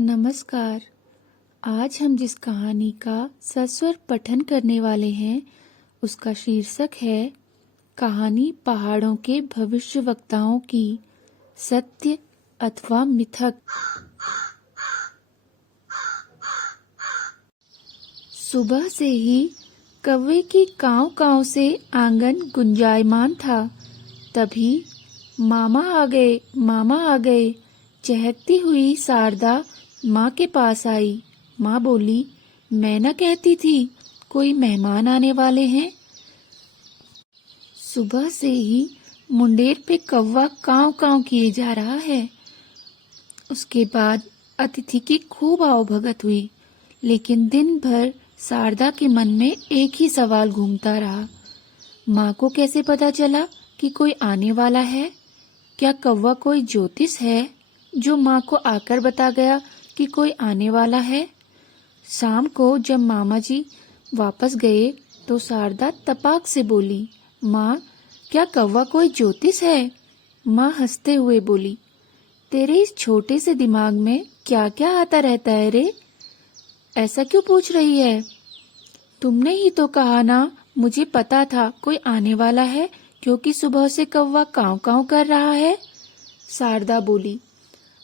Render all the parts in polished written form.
नमस्कार। आज हम जिस कहानी का सस्वर पठन करने वाले हैं उसका शीर्षक है कहानी पहाड़ों के भविष्यवक्ताओं की, सत्य अथवा मिथक। सुबह से ही कौवे की काव काव से आंगन गुंजायमान था। तभी मामा आ गए चहकती हुई शारदा माँ के पास आई। माँ बोली, मैं न कहती थी कोई मेहमान आने वाले हैं। सुबह से ही मुंडेर पे कौवा काव काव किए जा रहा है। उसके बाद अतिथि की खूब आवभगत हुई, लेकिन दिन भर शारदा के मन में एक ही सवाल घूमता रहा। माँ को कैसे पता चला कि कोई आने वाला है? क्या कौवा कोई ज्योतिष है जो माँ को आकर बता गया कि कोई आने वाला है? शाम को जब मामा जी वापस गए तो शारदा तपाक से बोली, माँ, क्या कौवा कोई ज्योतिष है? माँ हंसते हुए बोली, तेरे इस छोटे से दिमाग में क्या क्या आता रहता है रे? ऐसा क्यों पूछ रही है? तुमने ही तो कहा ना, मुझे पता था कोई आने वाला है क्योंकि सुबह से कौवा काव काव कर रहा है। शारदा बोली,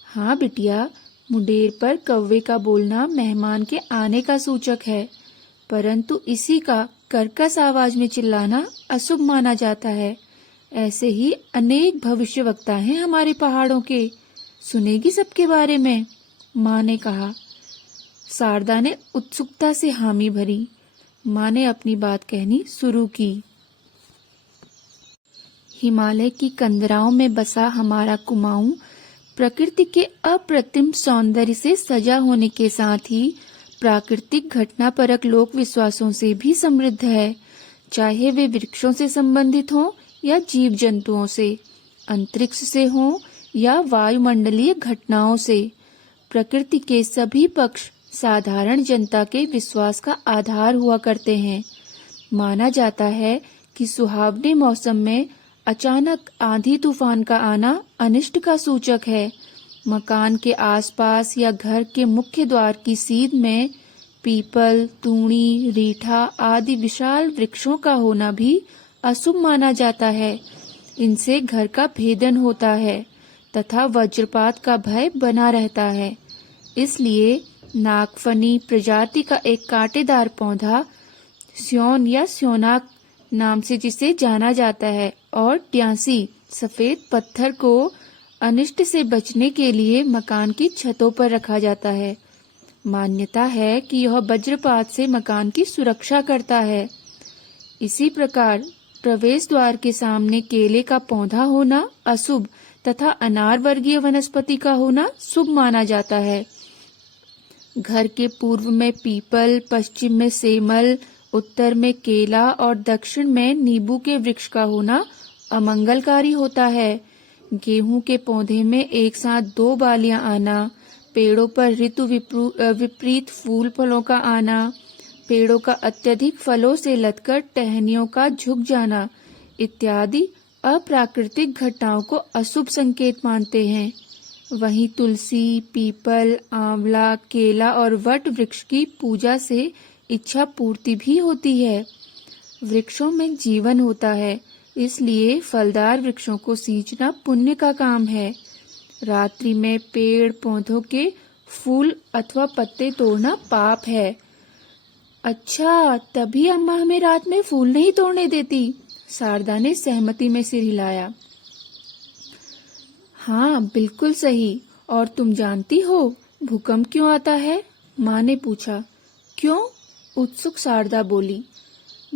हाँ बिटिया, मुंडेर पर कौवे का बोलना मेहमान के आने का सूचक है, परंतु इसी का कर्कश आवाज में चिल्लाना अशुभ माना जाता है। ऐसे ही अनेक भविष्यवक्ता हैं हमारे पहाड़ों के। सुनेगी सबके बारे में? माँ ने कहा। शारदा ने उत्सुकता से हामी भरी। माँ ने अपनी बात कहनी शुरू की। हिमालय की कंदराओं में बसा हमारा कुमाऊं प्रकृति के अप्रतिम सौंदर्य से सजा होने के साथ ही प्राकृतिक घटनापरक लोक विश्वासों से भी समृद्ध है, चाहे वे वृक्षों से संबंधित हों या जीव जंतुओं से, अंतरिक्ष से हों या वायुमंडलीय घटनाओं से। प्रकृति के सभी पक्ष साधारण जनता के विश्वास का आधार हुआ करते हैं। माना जाता है कि सुहावने मौसम में अचानक आंधी तूफान का आना अनिष्ट का सूचक है। मकान के आसपास या घर के मुख्य द्वार की सीध में पीपल, तूणी, रीठा आदि विशाल वृक्षों का होना भी अशुभ माना जाता है। इनसे घर का भेदन होता है तथा वज्रपात का भय बना रहता है। इसलिए नागफनी प्रजाति का एक कांटेदार पौधा स्योन या स्योनाक नाम से जिसे जाना जाता है और ट्यांसी सफेद पत्थर को अनिष्ट से बचने के लिए मकान की छतों पर रखा जाता है। मान्यता है कि यह वज्रपात से मकान की सुरक्षा करता है। इसी प्रकार प्रवेश द्वार के सामने केले का पौधा होना अशुभ तथा अनार वर्गीय वनस्पति का होना शुभ माना जाता है। घर के पूर्व में पीपल, पश्चिम में सेमल, उत्तर में केला और दक्षिण में नींबू के वृक्ष का होना अमंगलकारी होता है। गेहूं के पौधे में एक साथ 2 बालियां आना, पेड़ों पर ऋतु विपरीत फूल फलों का आना, पेड़ों का अत्यधिक फलों से लदकर टहनियों का झुक जाना इत्यादि अप्राकृतिक घटनाओं को अशुभ संकेत मानते हैं। वहीं तुलसी, पीपल, आंवला, केला और वट वृक्ष की पूजा से इच्छा पूर्ति भी होती है। वृक्षों में जीवन होता है, इसलिए फलदार वृक्षों को सींचना पुण्य का काम है। रात्रि में पेड़ पौधों के फूल अथवा पत्ते तोड़ना पाप है। अच्छा, तभी अम्मा हमें रात में फूल नहीं तोड़ने देती। शारदा ने सहमति में सिर हिलाया। हाँ, बिल्कुल सही। और तुम जानती हो भूकंप क्यों आता है? माँ ने पूछा। क्यों? उत्सुक शारदा बोली।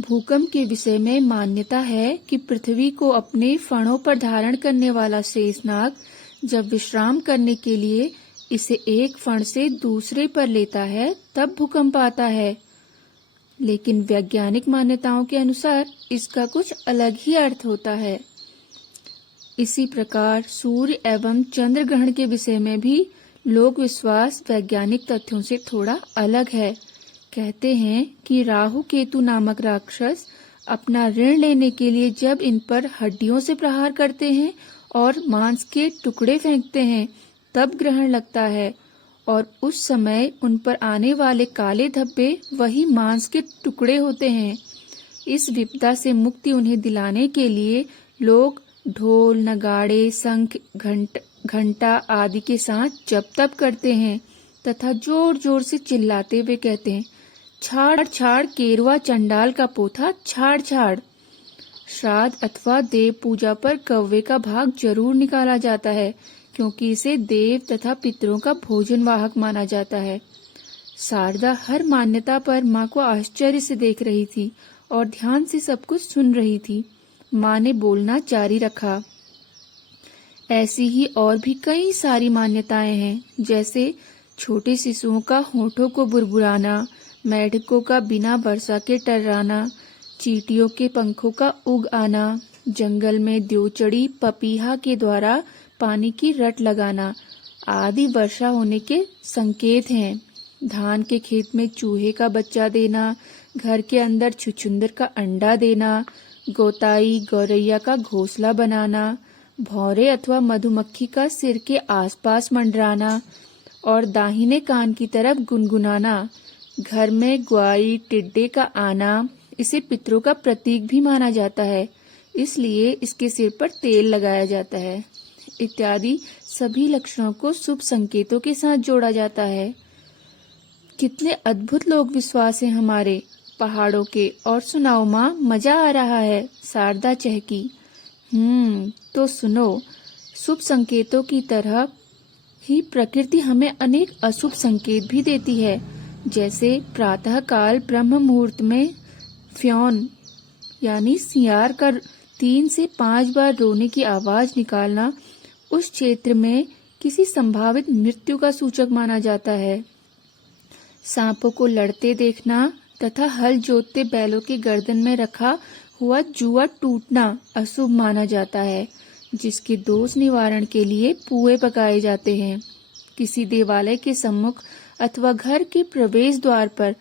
भूकंप के विषय में मान्यता है कि पृथ्वी को अपने फणों पर धारण करने वाला शेषनाग जब विश्राम करने के लिए इसे एक फण से दूसरे पर लेता है तब भूकंप आता है। लेकिन वैज्ञानिक मान्यताओं के अनुसार इसका कुछ अलग ही अर्थ होता है। इसी प्रकार सूर्य एवं चंद्र ग्रहण के विषय में भी लोक विश्वास वैज्ञानिक तथ्यों से थोड़ा अलग है। कहते हैं कि राहु केतु नामक राक्षस अपना ऋण लेने के लिए जब इन पर हड्डियों से प्रहार करते हैं और मांस के टुकड़े फेंकते हैं तब ग्रहण लगता है, और उस समय उन पर आने वाले काले धब्बे वही मांस के टुकड़े होते हैं। इस विपदा से मुक्ति उन्हें दिलाने के लिए लोग ढोल, नगाड़े, शंख, घंटा आदि के साथ जप तप करते हैं तथा जोर जोर से चिल्लाते हुए कहते हैं, छाड़ छाड़ केरुआ चंडाल का पोथा, छाड़ छाड़। श्राद्ध अथवा देव पूजा पर कौवे का भाग जरूर निकाला जाता है, क्योंकि इसे देव तथा पितरों का भोजन वाहक माना जाता है। शारदा हर मान्यता पर माँ को आश्चर्य से देख रही थी और ध्यान से सब कुछ सुन रही थी। माँ ने बोलना जारी रखा, ऐसी ही और भी कई सारी मान्यताएं हैं, जैसे छोटे शिशुओं का होठों को बुरबुराना, मेढकों का बिना वर्षा के टर्राना, चींटियों के पंखों का उग आना, जंगल में द्योचड़ी पपीहा के द्वारा पानी की रट लगाना आदि वर्षा होने के संकेत हैं। धान के खेत में चूहे का बच्चा देना, घर के अंदर छुछुंदर का अंडा देना, गोताई गौरैया का घोंसला बनाना, भौरे अथवा मधुमक्खी का सिर के आसपास मंडराना और दाहिने कान की तरफ गुनगुनाना, घर में ग्वाई टिड्डे का आना, इसे पितरों का प्रतीक भी माना जाता है, इसलिए इसके सिर पर तेल लगाया जाता है इत्यादि सभी लक्षणों को शुभ संकेतों के साथ जोड़ा जाता है। कितने अद्भुत लोक विश्वास हैं हमारे पहाड़ों के। और सुनाओ माँ, मजा आ रहा है, शारदा चहकी। तो सुनो, शुभ संकेतों की तरह ही प्रकृति हमें अनेक अशुभ संकेत भी देती है। जैसे प्रातः काल ब्रह्म मुहूर्त में फ्योन यानी सियार का 3 से 5 बार रोने की आवाज निकालना उस क्षेत्र में किसी संभावित मृत्यु का सूचक माना जाता है। सांपों को लड़ते देखना तथा हल जोतते बैलों के गर्दन में रखा हुआ जुआ टूटना अशुभ माना जाता है, जिसके दोष निवारण के लिए पुए पकाए जाते हैं। किसी देवालय के सम्मुख अथवा घर के प्रवेश द्वार पर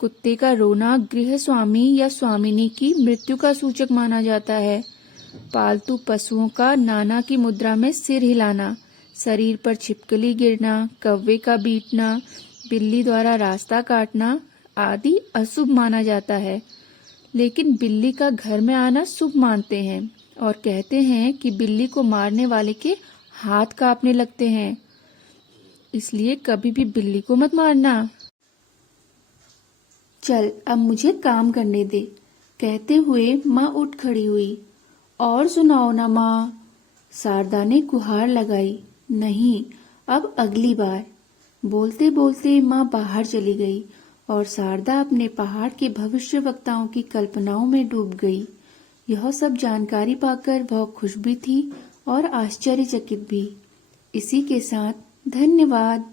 कुत्ते का रोना गृह स्वामी या स्वामिनी की मृत्यु का सूचक माना जाता है। पालतू पशुओं का नाना की मुद्रा में सिर हिलाना, शरीर पर छिपकली गिरना, कौवे का बीटना, बिल्ली द्वारा रास्ता काटना आदि अशुभ माना जाता है। लेकिन बिल्ली का घर में आना शुभ मानते हैं और कहते हैं कि बिल्ली को मारने वाले के हाथ कांपने लगते हैं, इसलिए कभी भी बिल्ली को मत मारना। चल अब मुझे काम करने दे, कहते हुए माँ उठ खड़ी हुई। और सुनाओ ना माँ, शारदा ने गुहार लगाई। नहीं, अब अगली बार। बोलते बोलते माँ बाहर चली गई और शारदा अपने पहाड़ के भविष्य वक्ताओं की कल्पनाओं में डूब गई। यह सब जानकारी पाकर वह खुश भी थी और आश्चर्यचकित भी। इसी के साथ धन्यवाद।